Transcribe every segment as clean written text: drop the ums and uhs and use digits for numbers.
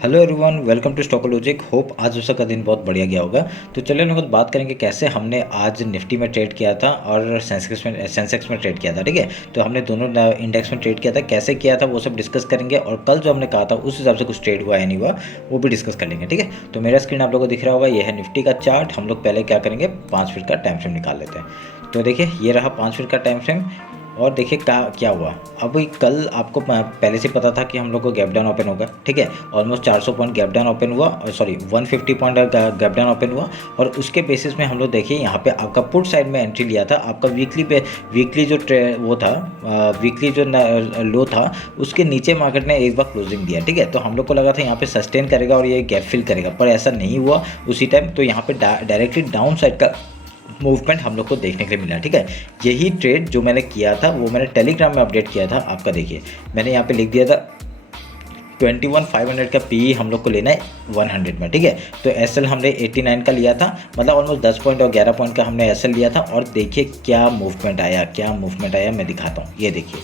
Hello everyone, welcome to Stockologic. Hope आज उसका दिन बहुत बढ़िया गया होगा। तो चलिए हम लोग बात करेंगे कैसे हमने आज निफ्टी में ट्रेड किया था और सेंसेक्स में ट्रेड किया था। ठीक है, तो हमने दोनों इंडेक्स में ट्रेड किया था, कैसे किया था वो सब डिस्कस करेंगे और कल जो हमने कहा था उस हिसाब से कुछ ट्रेड हुआ या नहीं हुआ वो भी डिस्कस कर लेंगे। ठीक है, तो मेरा स्क्रीन आप लोगों को दिख रहा होगा, ये है निफ्टी का चार्ट। हम लोग पहले क्या करेंगे, 5 मिनट का टाइम फ्रेम निकाल लेते हैं। तो देखिए ये रहा 5 मिनट का टाइम फ्रेम और देखिए क्या हुआ। अब कल आपको पहले से पता था कि हम लोग को गैप डाउन ओपन होगा। ठीक है, almost 400 point gap down open हुआ, और sorry 150 point gap down open हुआ। और उसके बेसिस में हम लोग देखिए यहाँ पे आपका पुट साइड में एंट्री लिया था। आपका वीकली जो वो था, वीकली जो लो था उसके नीचे मार्केट ने एक बार क्लोजिंग दिया। ठीक है, तो हम लोग को लगा था यहाँ पे सस्टेन करेगा और ये गैप फिल करेगा, पर ऐसा नहीं हुआ उसी टाइम। तो यहाँ पे डायरेक्टली डाउन साइड का मूवमेंट हम लोग को देखने के लिए मिला। ठीक है, यही ट्रेड जो मैंने किया था वो मैंने टेलीग्राम में अपडेट किया था आपका। देखिए मैंने यहाँ पे लिख दिया था 21,500 का पी हम लोग को लेना है 100 में। ठीक है, तो एसएल हमने 89 का लिया था, मतलब ऑलमोस्ट 10 पॉइंट और 11 पॉइंट का हमने एसएल लिया था। और देखिए क्या मूवमेंट आया मैं दिखाता हूँ, ये देखिए।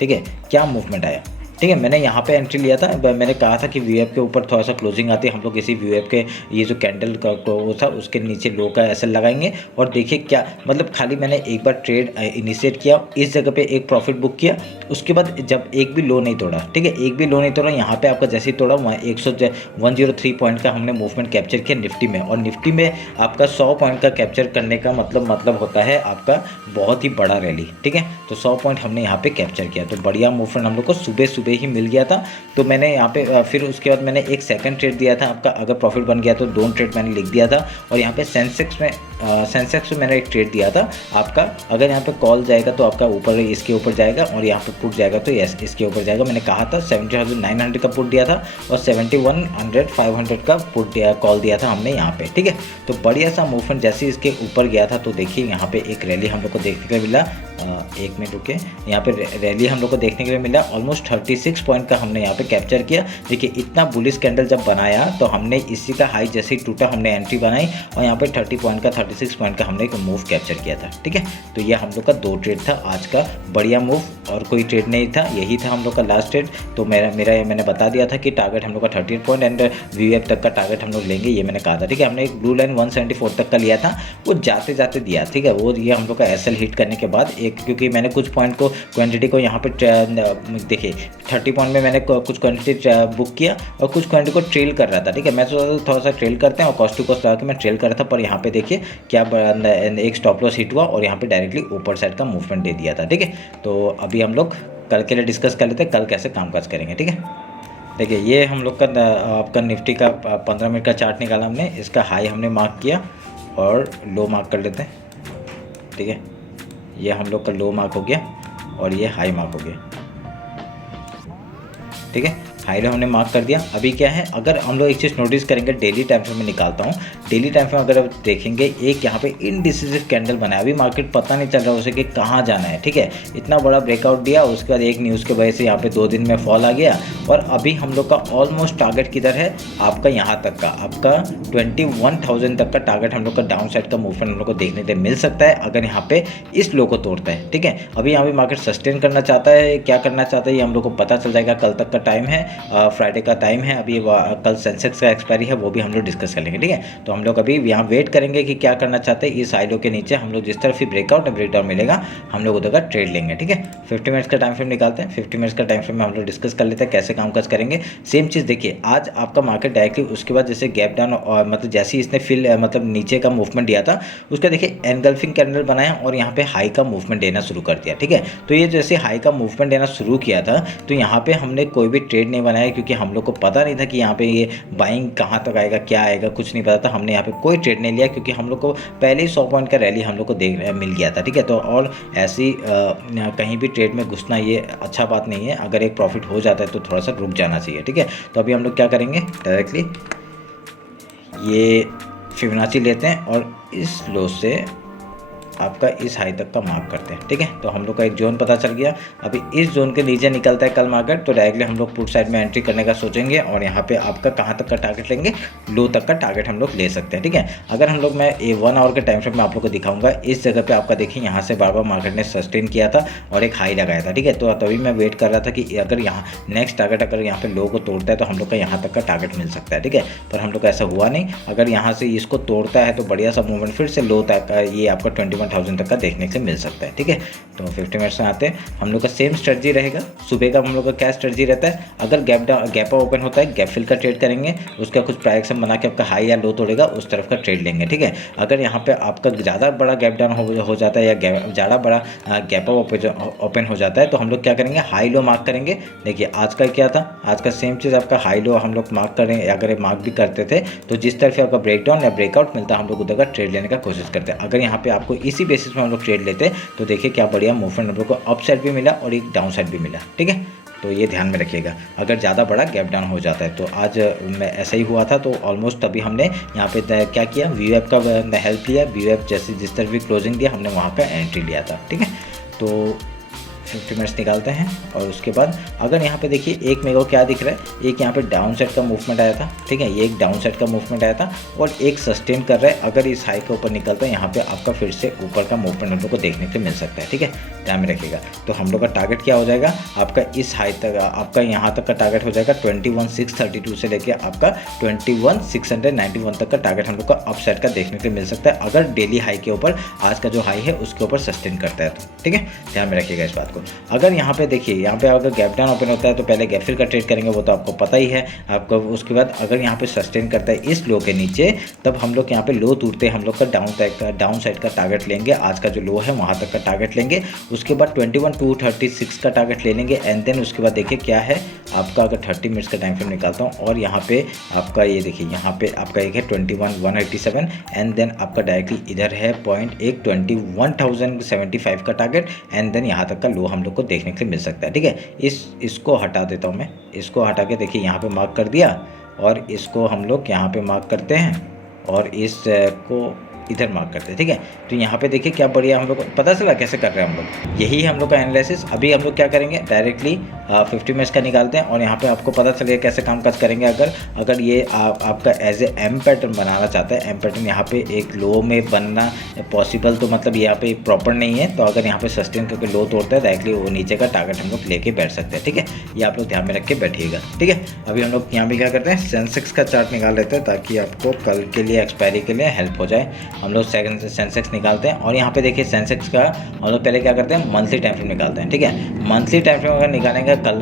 ठीक है, क्या मूवमेंट आया। ठीक है, मैंने यहाँ पे एंट्री लिया था। मैंने कहा था कि वीएफ के ऊपर थोड़ा सा क्लोजिंग आती है, हम लोग इसी वीएफ के ये जो कैंडल का वो था उसके नीचे लो का एसएल लगाएंगे। और देखिए क्या, मतलब खाली मैंने एक बार ट्रेड इनिशिएट किया, इस जगह पे एक प्रॉफिट बुक किया। उसके बाद जब एक भी लो नहीं तोड़ा, ठीक है, एक भी लो नहीं तोड़ा, यहाँ पे आपका जैसे ही तोड़ा वहाँ 103 पॉइंट का हमने मूवमेंट कैप्चर किया निफ्टी में। और निफ्टी में आपका 100 पॉइंट का कैप्चर करने का मतलब होता है आपका बहुत ही बड़ा रैली। ठीक है, तो 100 पॉइंट हमने यहाँ पे कैप्चर किया, तो बढ़िया मूवमेंट हम लोग को सुबह ही मिल गया था। तो मैंने यहाँ पे फिर उसके बाद मैंने एक सेकंड ट्रेड दिया था आपका, अगर प्रॉफिट बन गया तो 2 ट्रेड मैंने लिख दिया था। और यहाँ पे सेंसेक्स में मैंने एक ट्रेड दिया था आपका, अगर यहाँ पे कॉल जाएगा तो आपका ऊपर इसके ऊपर जाएगा और यहाँ पे पुट जाएगा तो यस इसके ऊपर जाएगा। मैंने कहा था 70,900 का पुट दिया था और 71,500 का पुट कॉल दिया था हमने यहाँ पे। ठीक है, तो बढ़िया सा मूवमेंट जैसे इसके ऊपर गया था। तो देखिए यहाँ पे एक रैली हम लोग को देखने के लिए मिला, एक मिनट रुके, यहाँ पे रैली हम लोग को देखने के लिए मिला। ऑलमोस्ट 36 पॉइंट का हमने यहाँ पे कैप्चर किया। देखिए इतना बुलिश कैंडल जब बनाया तो हमने इसी का हाई जैसे ही टूटा हमने एंट्री बनाई और यहाँ पे 36 पॉइंट का हमने एक मूव कैप्चर किया था। ठीक है, तो ये हम लोग का 2 ट्रेड था आज का, बढ़िया मूव, और कोई ट्रेड नहीं था, यही था हम लोग का लास्ट ट्रेड। तो मैंने बता दिया था कि टारगेट हम लोग का 38 पॉइंट एंड वीएफ तक का टारगेट हम लोग लेंगे, ये मैंने कहा था। ठीक है, हमने एक ब्लू लाइन 174 तक का लिया था, वो जाते जाते दिया। ठीक है, वो ये हम लोग का एसएल हिट करने के बाद एक, क्योंकि मैंने कुछ पॉइंट को क्वांटिटी को यहाँ पे देखिए 30 पॉइंट में मैंने कुछ क्वांटिटी बुक किया और कुछ क्वांटिटी को ट्रेल कर रहा था। ठीक है, मैं थोड़ा सा ट्रेल करते हैं और कॉस्ट टू कॉस्ट लगा के मैं ट्रेल कर रहा था, पर यहाँ पे देखिए क्या एक स्टॉप लॉस हिट हुआ और यहाँ पे डायरेक्टली ऊपर साइड का मूवमेंट दे दिया था। ठीक है, तो अभी हम लोग कल के लिए डिस्कस कर लेते हैं कल कैसे कामकाज करेंगे। ठीक है, देखिए ये हम लोग का आपका निफ्टी का 15 मिनट का चार्ट निकाला हमने, इसका हाई हमने मार्क किया और लो मार्क कर लेते हैं। ठीक है, ये हम लोग का लो मार्क हो गया और ये हाई मार्क हो गया। ठीक है, हाई लो हमने मार्क कर दिया। अभी क्या है, अगर हम लोग एक चीज़ नोटिस करेंगे, डेली टाइम फ्रेम में निकालता हूँ, डेली टाइम फ्रेम अगर आप देखेंगे एक यहाँ पे इनडिसिसिव कैंडल बना है। अभी मार्केट पता नहीं चल रहा उसे कि कहाँ जाना है। ठीक है, इतना बड़ा ब्रेकआउट दिया, उसके बाद एक न्यूज़ के वजह से यहाँ पे 2 दिन में फॉल आ गया और अभी हम लोग का ऑलमोस्ट टारगेट किधर है आपका, यहाँ तक का आपका 21,000 तक का टारगेट हम लोग का डाउन साइड का मूवमेंट हम लोग को देखने के लिए मिल सकता है अगर यहाँ पे इस लो को तोड़ता है। ठीक है, अभी यहाँ पे मार्केट सस्टेन करना चाहता है, क्या करना चाहता है ये हम लोग को पता चल जाएगा, कल तक का टाइम है, फ्राइडे का टाइम है। अभी कल सेंसेक्स का एक्सपायरी है, वो भी हम लोग डिस्कस कर लेंगे। ठीक है, तो हम लोग अभी यहाँ वेट करेंगे कि क्या करना चाहते हैं। इस हाई लो के नीचे हम लोग जिस तरफ ही ब्रेकडाउन मिलेगा हम लोग उधर का ट्रेड लेंगे। ठीक है, 50 मिनट्स का टाइम फ्रेम निकालते हैं। 50 मिनट्स का टाइम फ्रेम में हम लोग डिस्कस कर लेते हैं कैसे कामकाज करेंगे। सेम चीज़ देखिए, आज आपका मार्केट डायरेक्टली उसके बाद जैसे गैप डाउन और मतलब जैसे ही इसने मतलब नीचे का मूवमेंट दिया था उसका देखिए एनगल्फिंग कैंडल बनाया और यहाँ पे हाई का मूवमेंट देना शुरू कर दिया। ठीक है, तो ये जैसे हाई का मूवमेंट देना शुरू किया था तो यहाँ पे हमने कोई भी ट्रेड नहीं बनाया, क्योंकि हम लोग को पता नहीं था कि यहाँ पे ये बाइंग कहाँ तक आएगा, क्या आएगा, कुछ नहीं पता था। हमने यहाँ पे कोई ट्रेड नहीं लिया क्योंकि हम लोग को पहले ही 100 पॉइंट का रैली हम लोग को मिल गया था। ठीक है, तो और ऐसी कहीं भी ट्रेड में घुसना ये अच्छा बात नहीं है। अगर एक प्रॉफिट हो जाता है तो थोड़ा सा रुक जाना चाहिए। ठीक है, तो अभी हम लोग क्या करेंगे, डायरेक्टली ये फिबोनाची लेते हैं और इस लो से आपका इस हाई तक का मार्क करते हैं। ठीक है, तो हम लोग का एक जोन पता चल गया। अभी इस जोन के नीचे निकलता है कल मार्केट तो डायरेक्टली हम लोग पुट साइड में एंट्री करने का सोचेंगे और यहाँ पे आपका कहाँ तक का टारगेट लेंगे, लो तक का टारगेट हम लोग ले सकते हैं। ठीक है, अगर हम लोग मैं 1 आवर के टाइम फ्रेम में आप लोग को दिखाऊंगा, इस जगह पे आपका देखिए यहाँ से बार बार मार्केट ने सस्टेन किया था और एक हाई लगाया था। ठीक है, तो तभी मैं वेट कर रहा था कि अगर यहाँ नेक्स्ट टारगेट अगर यहाँ पे लो को तोड़ता है तो हम लोग का यहाँ तक का टारगेट मिल सकता है। ठीक है, पर हम लोग का ऐसा हुआ नहीं। अगर यहाँ से इसको तोड़ता है तो बढ़िया सा मूवमेंट फिर से लो तक का ये आपका 21,000 तक का देखने से मिल सकता है। ठीक है, तो 50 मिनट्स में आते हैं। हम लोग का सेम स्ट्रेटजी रहेगा। सुबह का हम लोग का क्या स्ट्रेटजी रहता है, अगर गैप ओपन होता है गैप फिल का ट्रेड करेंगे, उसका कुछ प्राइस बना के आपका हाई या लो तोड़ेगा उस तरफ का ट्रेड लेंगे। ठीक है, अगर यहाँ पे आपका ज़्यादा बड़ा गैप डाउन हो जाता है या ज़्यादा बड़ा गैप ओपन हो जाता है तो हम लोग क्या करेंगे, हाई लो मार्क करेंगे। देखिए आज का क्या था, आज का सेम चीज़ आपका हाई लो हम लोग मार्क करेंगे। अगर मार्क भी करते थे तो जिस तरफ आपका ब्रेकडाउन या ब्रेकआउट मिलता है हम लोग उधर का ट्रेड लेने का कोशिश करते हैं। अगर यहाँ पे आपको इसी बेसिस में हम लोग ट्रेड लेते तो देखिए क्या बढ़िया मूवमेंट हम लोग को अप साइड भी मिला और एक डाउन साइड भी मिला। ठीक है, तो ये ध्यान में रखिएगा अगर ज़्यादा बड़ा गैप डाउन हो जाता है तो आज मैं ऐसा ही हुआ था। तो ऑलमोस्ट तभी हमने यहाँ पे क्या किया, वीएफ का हेल्प लिया। वीएफ जैसे जिस तरफ भी क्लोजिंग दिया हमने वहाँ का एंट्री लिया था। ठीक है, तो 50 मिनट्स निकालते हैं और उसके बाद अगर यहाँ पे देखिए एक मेरे को क्या दिख रहा है, एक यहाँ पे डाउन साइड का मूवमेंट आया था। ठीक है, ये एक डाउन साइड का मूवमेंट आया था और एक सस्टेन कर रहा है। अगर इस हाई के ऊपर निकलता है यहाँ पे आपका फिर से ऊपर का मूवमेंट हम लोग को देखने को मिल सकता है। ठीक है, ध्यान में रखिएगा। तो हम लोग का टारगेट क्या हो जाएगा, आपका इस हाई तक आपका यहाँ तक का टारगेट हो जाएगा 21,632 से लेके आपका 21,691 तक का टारगेट हम लोग का अप साइड का देखने को मिल सकता है अगर डेली हाई के ऊपर आज का जो हाई है उसके ऊपर सस्टेन करता है तो। ठीक है, ध्यान में रखिएगा इस बात को। अगर यहाँ पे देखिए यहाँ पे अगर गैप डाउन ओपन होता है तो पहले गैप फिल का ट्रेड करेंगे, वो तो आपको पता ही है आपको। उसके बाद अगर यहाँ पे सस्टेन करता है इस लो के नीचे तब हम लोग यहाँ पे लो टूटते हम लोग का डाउन साइड का टारगेट लेंगे। आज का जो लो है वहाँ तक का टारगेट लेंगे। उसके बाद 21,236 का टारगेट ले लेंगे एंड देन उसके बाद देखिए क्या है आपका, अगर 30 मिनट्स का टाइम फ्रेम निकालता हूँ और यहाँ पे आपका ये देखिए यहाँ पे आपका एक है 21,187 एंड देन आपका डायरेक्टली इधर है पॉइंट एक 21,075 का टारगेट एंड देन यहाँ तक का लो हम लोग को देखने के लिए मिल सकता है। ठीक है, इसको हटा देता हूँ मैं, इसको हटा के देखिए यहाँ पे मार्क कर दिया और इसको हम लोग यहाँ पे मार्क करते हैं और इसको इधर मार्क करते हैं। ठीक है, तो यहाँ पे देखिए क्या बढ़िया हम लोग को पता चला कैसे कर रहे हैं हम लोग, यही है हम लोग का एनालिसिस। अभी हम लोग क्या करेंगे, डायरेक्टली 50 मिनट्स का निकालते हैं और यहाँ पे आपको पता चलेगा कैसे काम काज करेंगे। अगर ये आपका एज ए एम पैटर्न बनाना चाहता है, एम पैटर्न यहाँ पे एक लो में बनना पॉसिबल तो मतलब यहाँ पे प्रॉपर नहीं है, तो अगर यहाँ पे सस्टेन करके लो तोड़ता है डायरेक्टली वो नीचे का टारगेट हम लोग लेके बैठ सकते हैं। ठीक है, ये आप लोग ध्यान में रख के बैठिएगा। ठीक है, अभी हम लोग यहाँ भी क्या करते हैं, सेंसेक्स का चार्ट निकाल लेते हैं ताकि आपको कल के लिए एक्सपायरी के लिए हेल्प हो जाए। हम लोग सेंसेक्स निकालते हैं और यहाँ पे देखिए सेंसेक्स का हम लोग पहले क्या करते हैं, मंथली टाइम फ्रेम निकालते हैं। ठीक है, मंथली टाइम फ्रेम अगर निकालेंगे कल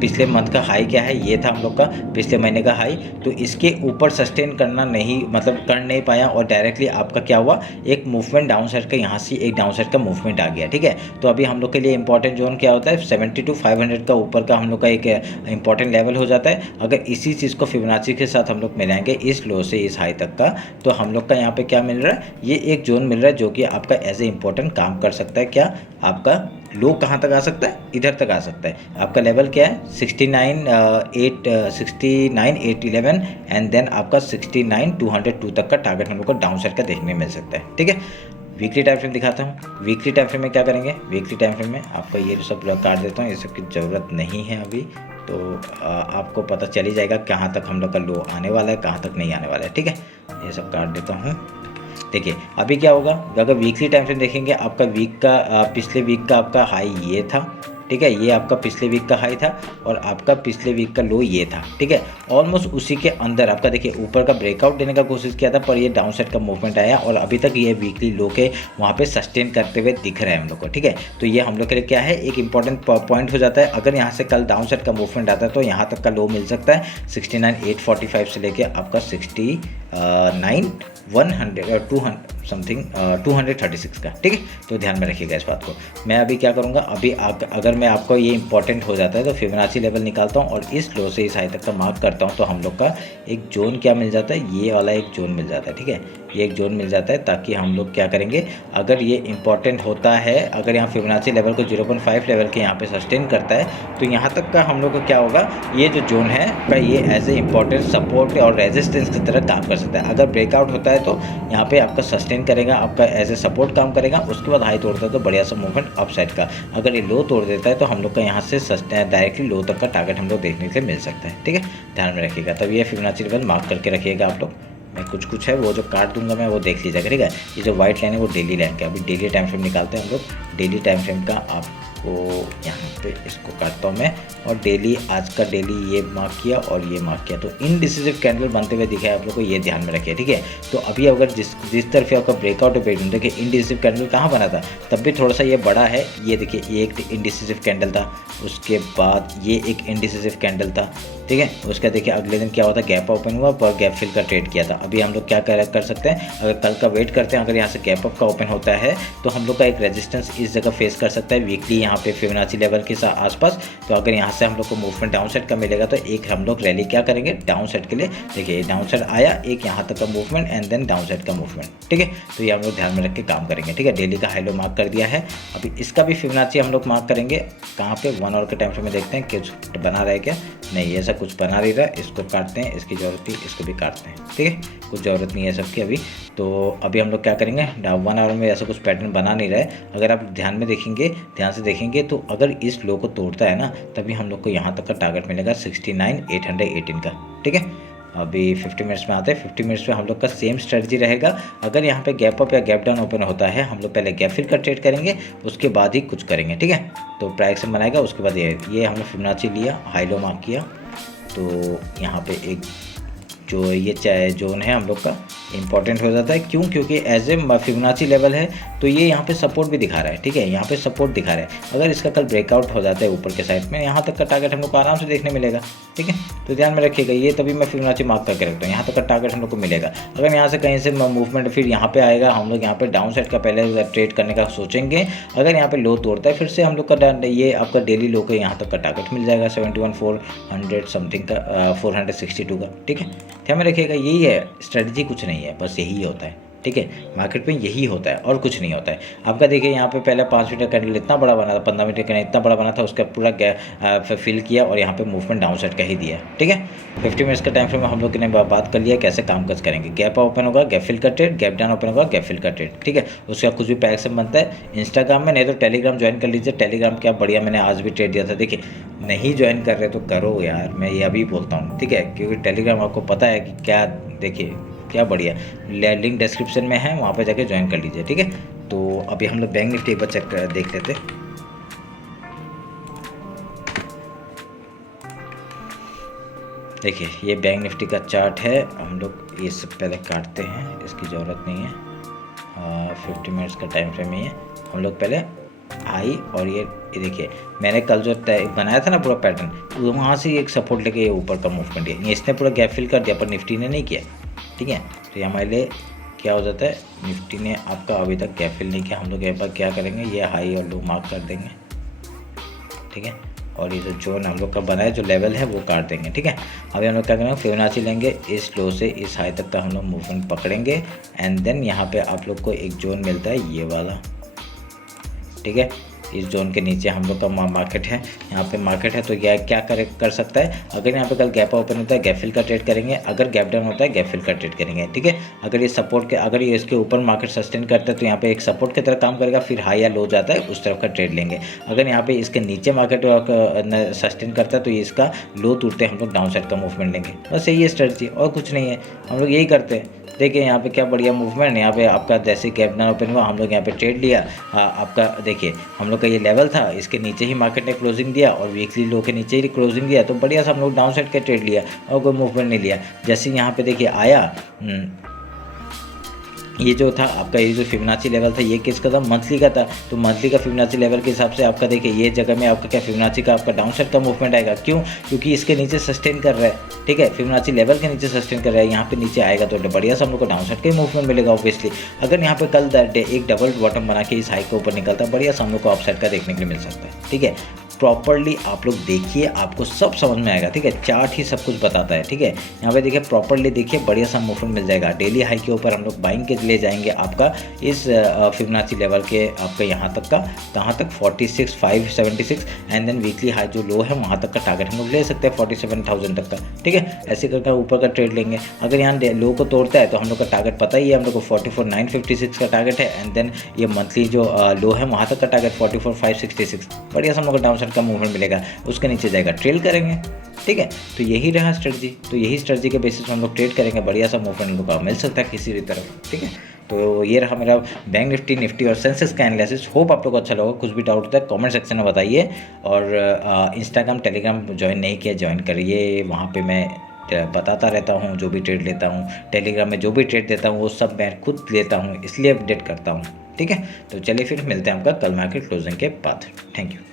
पिछले मंथ का हाई क्या है, ये था हम लोग का पिछले महीने का हाई, तो इसके ऊपर सस्टेन करना नहीं मतलब कर नहीं पाया और डायरेक्टली आपका क्या हुआ, एक मूवमेंट डाउन साइड का यहाँ से एक डाउन साइड का मूवमेंट आ गया। ठीक है, तो अभी हम लोग के लिए इंपॉर्टेंट जोन क्या होता है, 72,500 का ऊपर का हम लोग का एक इंपॉर्टेंट लेवल हो जाता है। अगर इसी चीज़ को फिबोनाची के साथ हम लोग मिलाएंगे इस लो से इस हाई तक का, तो हम लोग का यहाँ पे क्या मिल रहा है, ये एक जोन मिल रहा है जो कि आपका एज ए इम्पोर्टेंट काम कर सकता है। क्या आपका लो कहाँ तक आ सकता है, इधर तक आ सकता है। आपका लेवल क्या है 69,811 एंड देन आपका 69,202 तक का टारगेट हम लोग को डाउन साइड का देखने मिल सकता है। ठीक है, वीकली टाइम फ्रेम दिखाता हूँ। वीकली टाइम फ्रेम में क्या करेंगे, वीकली टाइम फ्रेम में आपका ये जो सब काट देता हूँ, ये सब की ज़रूरत नहीं है अभी, तो आपको पता चल ही जाएगा कहाँ तक हम लोग का लो आने वाला है, कहाँ तक नहीं आने वाला है। ठीक है, ये सब काट देता हूँ। देखिए अभी क्या होगा, अगर वीकली टाइम फ्रेम देखेंगे आपका वीक का पिछले वीक का आपका हाई ये था। ठीक है, ये आपका पिछले वीक का हाई था और आपका पिछले वीक का लो ये था। ठीक है, ऑलमोस्ट उसी के अंदर आपका देखिए ऊपर का ब्रेकआउट देने का कोशिश किया था पर ये डाउन साइड का मूवमेंट आया और अभी तक ये वीकली लो के वहाँ पे सस्टेन करते हुए दिख रहा है हम लोग को। ठीक है, तो ये हम लोग के लिए क्या है, एक इंपॉर्टेंट पॉइंट हो जाता है। अगर यहाँ से कल डाउन साइड का मूवमेंट आता है तो यहाँ तक का लो मिल सकता है 69,845 से लेके आपका 69,100 और 236 का। ठीक है, तो ध्यान में रखिएगा इस बात को। मैं अभी क्या करूँगा, अभी अगर मैं आपको ये इंपॉर्टेंट हो जाता है तो फिबोनाची लेवल निकालता हूँ और इस लो से इस हाई तक का मार्क करता हूँ, तो हम लोग का एक जोन क्या मिल जाता है, ये वाला एक जोन मिल जाता है। ठीक है, ये एक जोन मिल जाता है ताकि हम लोग क्या करेंगे, अगर ये इंपॉर्टेंट होता है, अगर यहाँ फिबोनाची लेवल को 0.5 लेवल के यहाँ पे सस्टेन करता है तो यहाँ तक का हम लोग को क्या होगा, ये जो जोन है का ये एज ए इंपॉर्टेंट सपोर्ट और रेजिस्टेंस की तरह काम कर सकता है। अगर ब्रेकआउट होता है तो यहाँ पे आपका सस्टेन सस्टेन करेगा, आपका एज ए सपोर्ट काम करेगा, उसके बाद हाई तोड़ता है तो बढ़िया सा मूवमेंट अप साइड का। अगर ये लो तोड़ देता है तो हम लोग का यहाँ से डायरेक्टली लो तक का टारगेट हम लोग देखने के लिए मिल सकता है। ठीक है, ध्यान में रखिएगा। तब ये फिबोनाची लेवल मार्क करके रखिएगा आप लोग। मैं कुछ है वो जो काट दूंगा मैं, वो देख लीजिएगा। ठीक है, ये जो व्हाइट लाइन है वो डेली लाइन का। अभी डेली टाइम फ्रेम निकालते हैं हम लोग। डेली टाइम फ्रेम का आपको यहाँ पे इसको काटता हूँ मैं, और डेली आज का डेली ये मार्क किया और ये मार्क किया, तो इनडिसिसिव कैंडल बनते हुए दिखा है आप लोग को, ये ध्यान में रखिए। ठीक है, तो अभी अगर जिस तरफ आपका ब्रेकआउट है पेट, देखिए इनडिसिसिव कैंडल कहाँ बना था, तब भी थोड़ा सा ये बड़ा है। ये देखिए, ये एक इनडिसिसिव कैंडल था, उसके बाद ये एक इनडिसिसिव कैंडल था। ठीक है, उसका देखिए अगले दिन क्या होता है, गैप ओपन हुआ पर गैप फिल का ट्रेड किया था। अभी हम लोग क्या कर सकते हैं, अगर कल का वेट करते हैं, अगर यहाँ से गैप अप का ओपन होता है तो हम लोग का एक रेजिस्टेंस इस जगह फेस कर सकता है वीकली यहाँ पे फिबोनाची लेवल के आसपास। तो अगर यहाँ से हम लोग को मूवमेंट डाउन साइड का मिलेगा तो एक हम लोग रैली क्या करेंगे डाउन साइड के लिए। देखिए डाउन साइड आया, एक यहाँ तक का movement and then down side का मूवमेंट। ठीक है, तो ये हम लोग ध्यान में रख के काम करेंगे। ठीक है, डेली का हाई लो मार्क कर दिया है। अभी इसका भी फिबोनाची हम लोग मार्क करेंगे। कहाँ पे, 1 आवर के टाइम फ्रेम में देखते हैं कुछ बना रहा है क्या, नहीं ऐसा कुछ बना नहीं रहा। इसको काटते हैं, इसकी ज़रूरत थी, इसको भी काटते हैं। ठीक है, कुछ ज़रूरत नहीं है सबकी अभी। तो अभी हम लोग क्या करेंगे, 1 आवर में ऐसा कुछ पैटर्न बना नहीं रहा है। अगर आप ध्यान से देखेंगे तो अगर इस लो को तोड़ता है ना, तभी हम लोग को यहाँ तक का टारगेट मिलेगा 69,818 का। ठीक है, अभी 50 मिनट्स में आते हैं। 50 मिनट्स में हम लोग का सेम स्ट्रेटजी रहेगा। अगर यहाँ पे गैप अप या गैप डाउन ओपन होता है, हम लोग पहले गैप फिल का ट्रेड करेंगे, उसके बाद ही कुछ करेंगे। ठीक है, तो प्राइस एक्शन बनाएगा, उसके बाद ये हम लोग फिबोनाची लिया, हाई लो मार्क किया, तो यहाँ पे एक जो ये जोन है हम लोग का इंपॉर्टेंट हो जाता है। क्यों, क्योंकि एज ए फिबोनाची लेवल है, तो ये यहाँ पे सपोर्ट भी दिखा रहा है। ठीक है, यहाँ पे सपोर्ट दिखा रहा है। अगर इसका कल ब्रेकआउट हो जाता है ऊपर के साइड में, यहाँ तक का टारगेट हम लोग को आराम से देखने मिलेगा। ठीक है, तो ध्यान में रखिएगा, ये तभी मैं फिबोनाची मार्क करके रखता हूँ। यहाँ तक का टारगेट हम लोग को मिलेगा। अगर यहाँ से कहीं से मूवमेंट फिर यहाँ पे आएगा, हम लोग यहाँ पे डाउन साइड का पहले ट्रेड करने का सोचेंगे। अगर यहाँ पे लो तोड़ता है, फिर से हम लोग का ये आपका डेली लो को यहाँ तक का टारगेट मिल जाएगा 71,400 समथिंग का, 462 का। ठीक है, ध्यान में रखिएगा, यही है स्ट्रेटजी, कुछ नहीं है, बस यही होता है। ठीक है, मार्केट में यही होता है और कुछ नहीं होता है। आपका देखिए यहाँ पे पहले 5 मिनट का कैंडल इतना बड़ा बना था, 15 मिनट का कैंडल इतना बड़ा बना था, उसका पूरा फिल किया और यहाँ पे मूवमेंट डाउन साइड का ही दिया। ठीक है, 50 मिनट्स का टाइम फ्रेम में हम लोग ने बात कर लिया कैसे काम काज करेंगे। गैप ओपन होगा, गैप फिल का ट्रेड, गैप डाउन ओपन होगा, गैप फिल का ट्रेड। ठीक है, उसका कुछ भी पैक से बनता है इंस्टाग्राम में, नहीं तो टेलीग्राम ज्वाइन कर लीजिए। टेलीग्राम क्या बढ़िया, मैंने आज भी ट्रेड दिया था। देखिए, नहीं ज्वाइन कर रहे तो करो यार, मैं ये अभी बोलता हूँ। ठीक है, क्योंकि टेलीग्राम आपको पता है कि क्या, देखिए क्या बढ़िया, लिंक डिस्क्रिप्शन में है, वहाँ पे जाके ज्वाइन कर लीजिए। ठीक है, तो अभी हम लोग बैंक निफ्टी एक बार चेक देख लेते। देखिए ये बैंक निफ्टी का चार्ट है, हम लोग ये सब पहले काटते हैं, इसकी ज़रूरत नहीं है। 50 मिनट्स का टाइम फ्रेम ही है। हम लोग पहले हाई और ये देखिए मैंने कल जो बनाया था ना पूरा पैटर्न, तो वहाँ से एक सपोर्ट लेके ये ऊपर का मूवमेंट है, इसने पूरा गैप फिल कर दिया पर निफ्टी ने नहीं किया। ठीक है, तो ये हमारे लिए क्या हो जाता है, निफ्टी ने आपका अभी तक गैप फिल नहीं किया। हम लोग यहाँ पर क्या करेंगे, ये हाई और लो मार्क कर देंगे। ठीक है, और ये जो जोन हम लोग का बना है, जो लेवल है वो काट देंगे। ठीक है, अभी हम लोग क्या करेंगे, फिबोनाची लेंगे, इस लो से इस हाई तक का हम लोग मूवमेंट पकड़ेंगे एंड देन यहाँ पे आप लोग को एक जोन मिलता है ये वाला। ठीक है, इस जोन के नीचे हम लोग का मार्केट है, यहाँ पे मार्केट है। तो यह क्या कर सकता है, अगर यहाँ पे कल गैप ओपन होता है गैप फिल का ट्रेड करेंगे, अगर गैप डाउन होता है गैप फिल का ट्रेड करेंगे। ठीक है, अगर ये सपोर्ट के, अगर ये इसके ऊपर मार्केट सस्टेन करता है तो यहाँ पे एक सपोर्ट की तरह काम करेगा, फिर हाई या लो जाता है उस तरफ का ट्रेड लेंगे। अगर यहाँ पे इसके नीचे मार्केट सस्टेन करता है तो ये इसका लो टूटते हम लोग डाउन साइड का मूवमेंट लेंगे। बस यही है स्ट्रेटजी और कुछ नहीं है, हम लोग यही करते हैं। देखिए यहाँ पे क्या बढ़िया मूवमेंट, यहाँ पे आपका जैसे गैप डाउन ओपन हुआ हम लोग यहाँ पे ट्रेड लिया। आपका देखिए हम लोग का ये लेवल था, इसके नीचे ही मार्केट ने क्लोजिंग दिया और वीकली लो के नीचे ही क्लोजिंग दिया, तो बढ़िया सा हम लोग डाउन साइड का ट्रेड लिया और कोई मूवमेंट नहीं लिया। जैसे यहाँ पे देखिए आया, ये जो था आपका, ये जो फिबोनाची लेवल था ये किसका था, मंथली का था। तो मंथली का फिबोनाची लेवल के हिसाब से आपका देखिए ये जगह में आपका क्या फिबोनाची का आपका डाउन साइड का मूवमेंट आएगा। क्यों, क्योंकि इसके नीचे सस्टेन कर रहा है। ठीक है, फिबोनाची लेवल के नीचे सस्टेन कर रहा है, यहाँ पे नीचे आएगा तो बढ़िया सा हम लोग को डाउन साइड का मूवमेंट मिलेगा ऑब्वियसली। अगर यहाँ पे कल एक डबल बॉटम बना के इस हाई के ऊपर निकलता है, बढ़िया सा हम लोग को अप साइड का देखने के लिए मिल सकता है। ठीक है, प्रॉपरली आप लोग देखिए, आपको सब समझ में आएगा, ठीक है। चार्ट ही सब कुछ बताता है, ठीक है। यहाँ पे देखिए प्रॉपरली देखिए, बढ़िया सा मूवमेंट मिल जाएगा। डेली हाई के ऊपर हम लोग बाइंग के ले जाएंगे आपका इस फिबोनाची लेवल के आपका यहाँ तक का, कहाँ तक 46,576 एंड देन वीकली हाई जो लो है वहाँ तक का टारगेट हम लोग ले सकते हैं 47,000 तक का, ठीक है। ऐसे करके ऊपर का ट्रेड लेंगे। अगर यहाँ लो को तोड़ता है तो हम लोग का टारगेट पता ही है, हम लोग को 44,956 का टारगेट है एंड देन ये मंथली जो लो है वहाँ तक का टारगेट 44,566, बढ़िया सा हम लोग को डाउन साइड का मूवमेंट मिलेगा। उसके नीचे जाएगा, ट्रेल करेंगे, ठीक है। तो यही रहा स्ट्रेटजी। तो यही स्ट्रेटजी के बेसिस पर हम लोग ट्रेड करेंगे, बढ़िया सा मूवमेंट हम लोग को मिल सकता है किसी भी तरफ, ठीक है। तो ये रहा मेरा बैंक निफ्टी और सेंसेक्स का एनालिसिस। होप आप लोग को अच्छा लगा। कुछ भी डाउट होता है कमेंट सेक्शन में बताइए। और इंस्टाग्राम टेलीग्राम ज्वाइन नहीं किया, ज्वाइन करिए। वहाँ पे मैं बताता रहता हूँ जो भी ट्रेड लेता हूँ। टेलीग्राम में जो भी ट्रेड देता हूँ वो सब मैं खुद लेता हूँ, इसलिए अपडेट करता हूँ, ठीक है। तो चलिए फिर मिलते हैं आपका कल मार्केट क्लोजिंग के बाद। Thank you.